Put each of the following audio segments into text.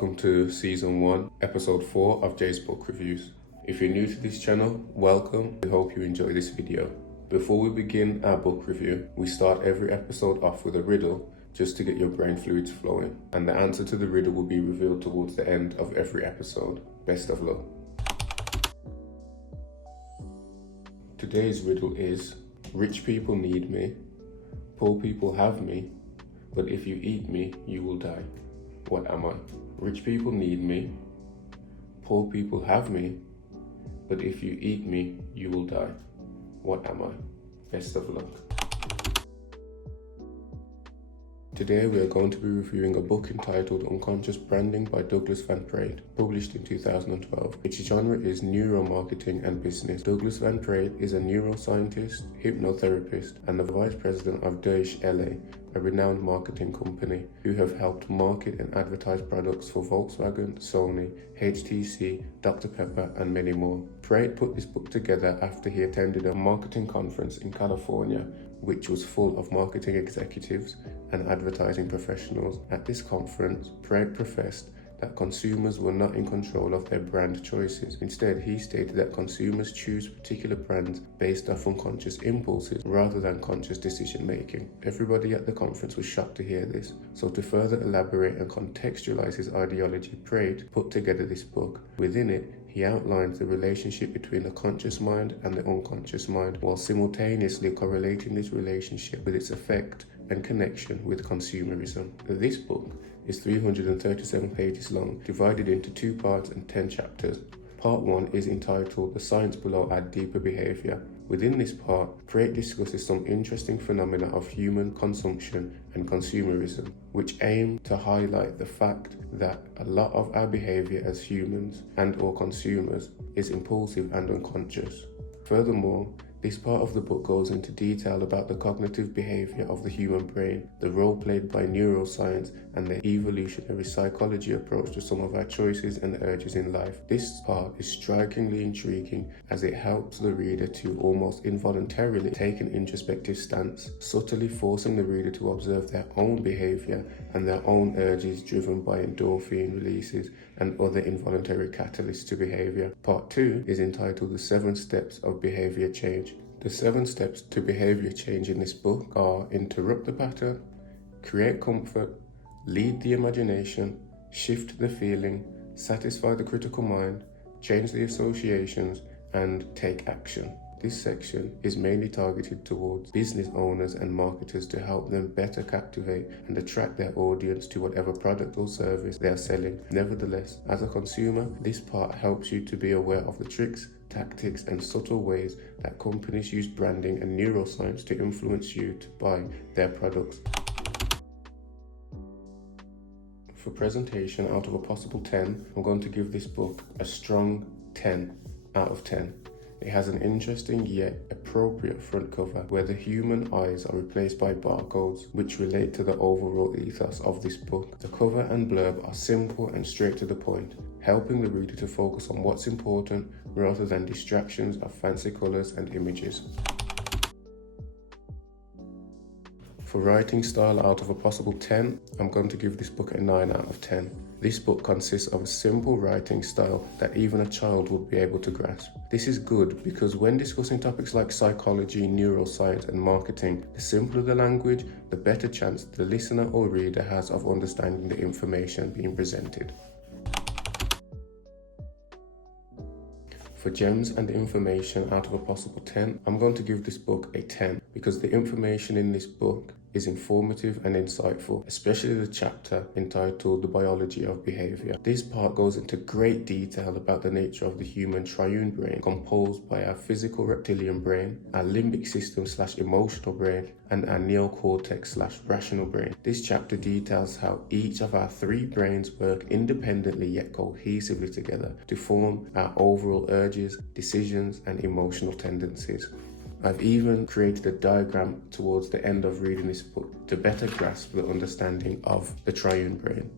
welcome to Season 1, Episode 4 of Jay's Book Reviews. If you're new to this channel, welcome. We hope you enjoy this video. Before we begin our book review, we start every episode off with a riddle just to get your brain fluids flowing, and the answer to the riddle will be revealed towards the end of every episode. Best of luck. Today's riddle is: rich people need me, poor people have me, but if you eat me, you will die. What am I? Rich people need me, poor people have me, but if you eat me, you will die. What am I? Best of luck. Today we are going to be reviewing a book entitled Unconscious Branding by Douglas Van Praet, published in 2012. Its genre is neuromarketing and business. Douglas Van Praet is a neuroscientist, hypnotherapist, and the vice president of Deutsche LA, a renowned marketing company who have helped market and advertise products for Volkswagen, Sony, HTC, Dr. Pepper, and many more. Praet put this book together after he attended a marketing conference in California, which was full of marketing executives and advertising professionals. At this conference, Praet professed that consumers were not in control of their brand choices. Instead, he stated that consumers choose particular brands based off unconscious impulses rather than conscious decision making. Everybody at the conference was shocked to hear this. So to further elaborate and contextualize his ideology, Praet put together this book. Within it, he outlines the relationship between the conscious mind and the unconscious mind, while simultaneously correlating this relationship with its effect and connection with consumerism. This book is 337 pages long, divided into 2 parts and 10 chapters. Part 1 is entitled The Science Below Our Deeper Behavior. Within this part, Praet discusses some interesting phenomena of human consumption and consumerism, which aim to highlight the fact that a lot of our behavior as humans and/or consumers is impulsive and unconscious. Furthermore, this part of the book goes into detail about the cognitive behavior of the human brain, the role played by neuroscience, and the evolutionary psychology approach to some of our choices and urges in life. This part is strikingly intriguing as it helps the reader to almost involuntarily take an introspective stance, subtly forcing the reader to observe their own behavior and their own urges driven by endorphin releases and other involuntary catalysts to behavior. Part 2 is entitled The 7 Steps of Behavior Change. The 7 steps to behavior change in this book are: interrupt the pattern, create comfort, lead the imagination, shift the feeling, satisfy the critical mind, change the associations, and take action. This section is mainly targeted towards business owners and marketers to help them better captivate and attract their audience to whatever product or service they are selling. Nevertheless, as a consumer, this part helps you to be aware of the tricks, tactics, and subtle ways that companies use branding and neuroscience to influence you to buy their products. For presentation out of a possible 10, I'm going to give this book a strong 10 out of 10. It has an interesting yet appropriate front cover where the human eyes are replaced by barcodes, which relate to the overall ethos of this book. The cover and blurb are simple and straight to the point, helping the reader to focus on what's important rather than distractions of fancy colors and images. For writing style out of a possible 10, I'm going to give this book a 9 out of 10. This book consists of a simple writing style that even a child would be able to grasp. This is good because when discussing topics like psychology, neuroscience, and marketing, the simpler the language, the better chance the listener or reader has of understanding the information being presented. For gems and information out of a possible 10, I'm going to give this book a 10 because the information in this book is informative and insightful, especially the chapter entitled The Biology of Behavior. This part goes into great detail about the nature of the human triune brain, composed by our physical reptilian brain, our limbic system / emotional brain, and our neocortex / rational brain. This chapter details how each of our 3 brains work independently yet cohesively together to form our overall urges, decisions, and emotional tendencies. I've even created a diagram towards the end of reading this book to better grasp the understanding of the triune brain.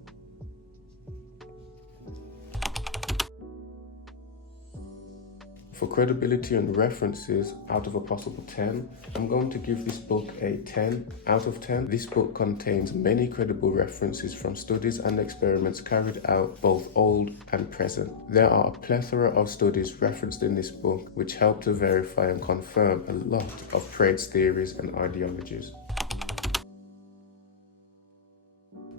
For credibility and references, out of a possible 10, I'm going to give this book a 10 out of 10. This book contains many credible references from studies and experiments carried out both old and present. There are a plethora of studies referenced in this book which help to verify and confirm a lot of Freud's theories and ideologies.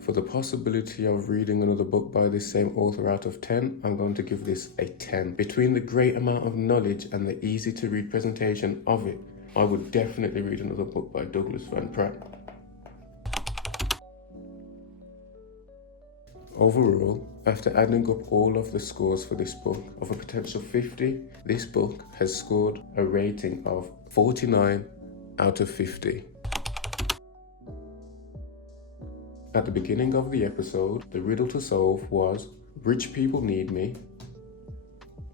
For the possibility of reading another book by this same author out of 10, I'm going to give this a 10. Between the great amount of knowledge and the easy to read presentation of it, I would definitely read another book by Douglas Van Pratt. Overall, after adding up all of the scores for this book, of a potential 50, this book has scored a rating of 49 out of 50. At the beginning of the episode, the riddle to solve was, rich people need me,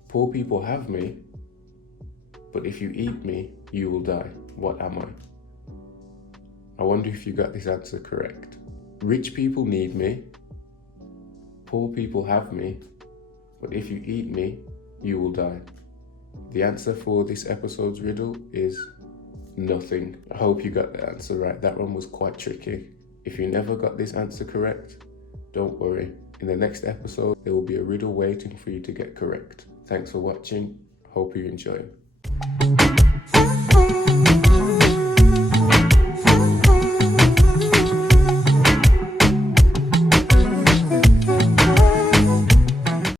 poor people have me, but if you eat me, you will die. What am I? I wonder if you got this answer correct. Rich people need me, poor people have me, but if you eat me, you will die. The answer for this episode's riddle is nothing. I hope you got the answer right. That one was quite tricky. If you never got this answer correct, don't worry. In the next episode, there will be a riddle waiting for you to get correct. Thanks for watching. Hope you enjoy.